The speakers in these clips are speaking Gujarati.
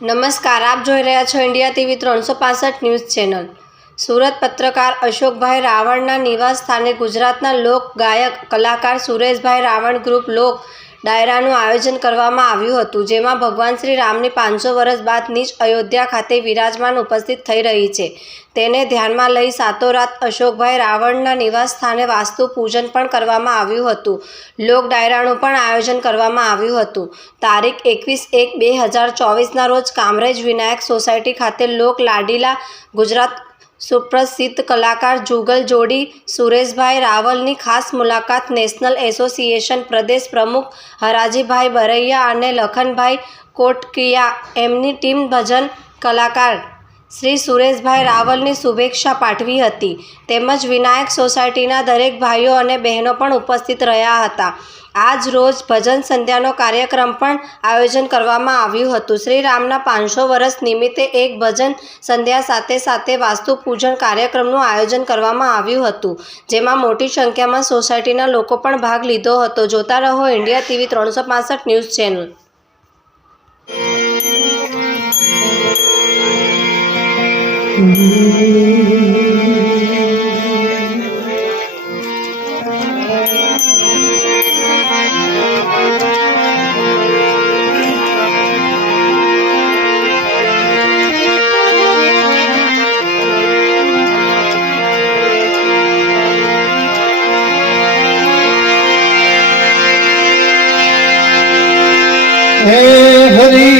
નમસ્કાર, આપ જોઈ રહ્યા છો ઇન્ડિયા ટીવી ત્રણસો પાસઠ ન્યૂઝ ચેનલ. સુરત પત્રકાર અશોકભાઈ રાવણના નિવાસ સ્થાને ગુજરાતના લોક ગાયક કલાકાર સુરેશભાઈ રાવણ ગ્રુપ લોક ડાયરાનું આયોજન કરવામાં આવ્યું હતું, જેમાં ભગવાન શ્રી રામની પાંચસો વર્ષ બાદ નીચ અયોધ્યા ખાતે વિરાજમાન ઉપસ્થિત થઈ રહી છે. તેને ધ્યાનમાં લઈ સાતોરાત અશોકભાઈ રાવણના નિવાસ સ્થાને વાસ્તુ પૂજન પણ કરવામાં આવ્યું હતું. લોક ડાયરાનું પણ આયોજન કરવામાં આવ્યું હતું. તારીખ એકવીસ એક બે હજાર ચોવીસના રોજ કામરેજ વિનાયક સોસાયટી ખાતે લોક લાડીલા ગુજરાત સુપ્રસિદ્ધ કલાકાર જુગલ જોડી, સુરેશભાઈ રાવલની ખાસ મુલાકાત નેશનલ એસોસિએશન પ્રદેશ પ્રમુખ હરાજીભાઈ બરૈયા અને લખનભાઈ કોટકિયા એમની ટીમ ભજન કલાકાર શ્રી સુરેશભાઈ રાવલની શુભેચ્છા પાઠવી હતી. તેમજ વિનાયક સોસાયટીના દરેક ભાઈઓ અને બહેનો પણ ઉપસ્થિત રહ્યા હતા. આજ રોજ ભજન સંધ્યાનો કાર્યક્રમ પણ આયોજન કરવામાં આવ્યું હતું. શ્રી રામના પાંચસો વર્ષ નિમિત્તે એક ભજન સંધ્યા સાથે સાથે વાસ્તુ પૂજન કાર્યક્રમનું આયોજન કરવામાં આવ્યું હતું. જેમાં મોટી સંખ્યામાં સોસાયટીના લોકો પણ ભાગ લીધો હતો. જોતા રહો, ઇન્ડિયા ટીવી ત્રણસો ન્યૂઝ ચેનલ. હે હરી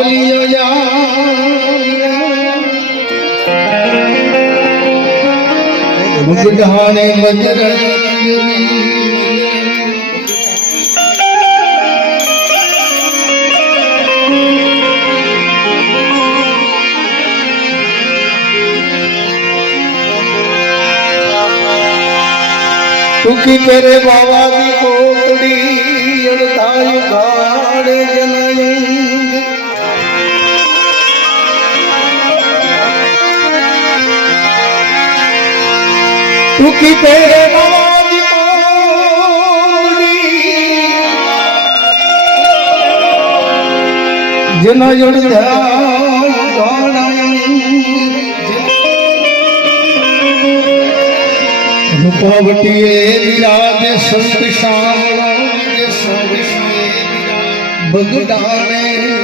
બાવલિયો યા મુગઢાણે બજરંગી ટૂંકી કરે બાવાની ટૂંકી કોટડી જના અડતાયું ગાડયંગ રૂપાવટીએ સંત શ્યામ બગડાને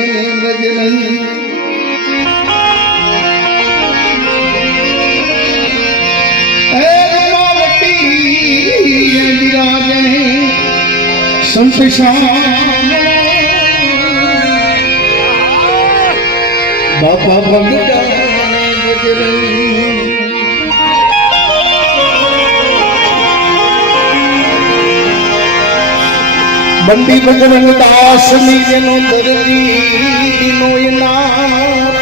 શ્યામ બાપા બજરંગ બંડી બજરંગ દાસની જેનો નો નામ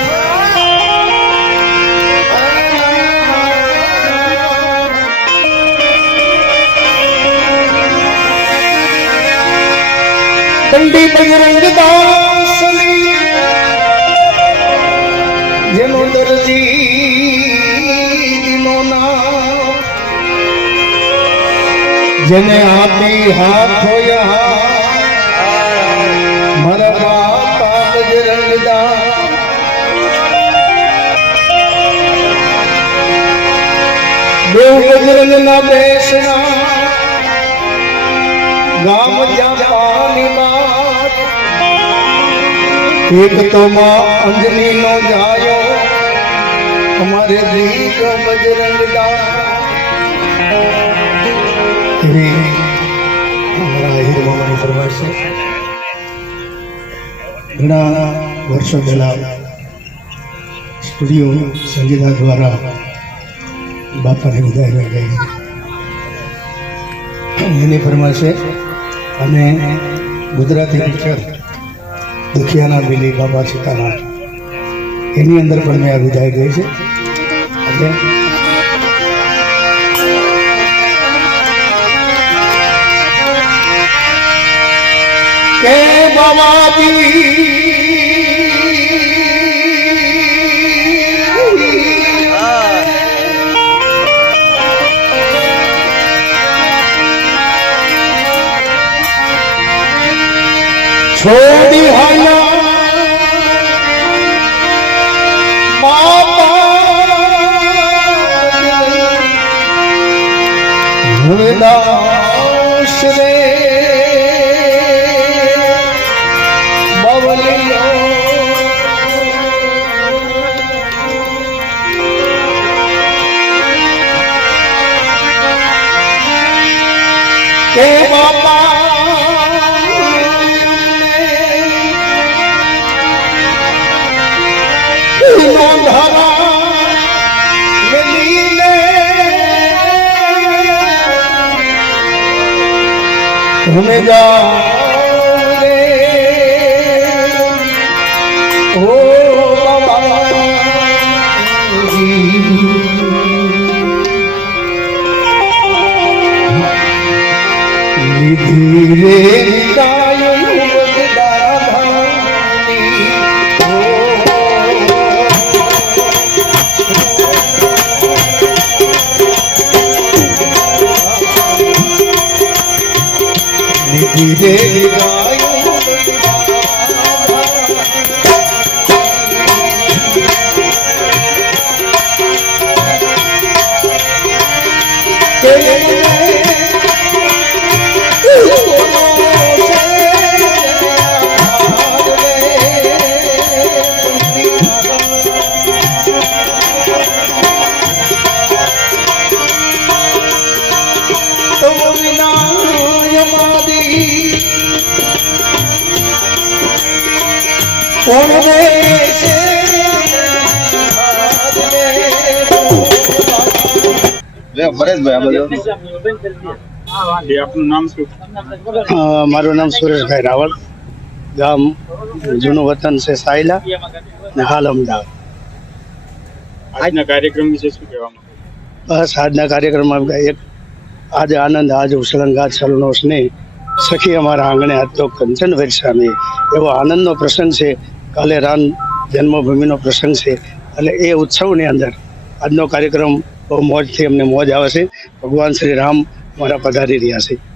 પંડિત બજરંગ દાસની જેનો દરજી દિનો ના જેને આપે હાથ હોયા મારા બાપા બેસના ગામ જ્યાં પાણી એક તો માં અંજની નો જાયો. અમારે દીક બજરંગ એવી અમારા હીર ફરમાઈશ છે. ઘણા વર્ષો પહેલા સ્ટુડિયો સંગીતા દ્વારા બાપાને વિદાય ગઈ. એની ફરમાશે અને ગુજરાતી પિક્ચર દુખિયાના બિલી બાબા સીતારામ એની અંદર પણ મેં આ વિદાય ગઈ છે. એટલે કે બાબાજી છોડી તમે જાઓ રે. ઓ લીધી રે ગાયું ધીરે तुम મારું નામ સુરેશભાઈ રાવલ. ગામ જૂનું વતન છે સાયલા ને હાલ અમદાવાદ. આજના કાર્યક્રમ વિશે શું કહેવામાં બસ આજના કાર્યક્રમમાં એક આજે આનંદ આજ ઉછળંગાત સલનો સ્નેહ સખી અમારા આંગણે હાથ તો કંચન વરસામી. એવો આનંદનો પ્રસંગ છે. કાલે રામ જન્મભૂમિનો પ્રસંગ છે. અને એ ઉત્સવની અંદર આજનો કાર્યક્રમ બહુ મોજથી અમને મોજ આવે છે. ભગવાન શ્રી રામ અમારા પધારી રહ્યા છે.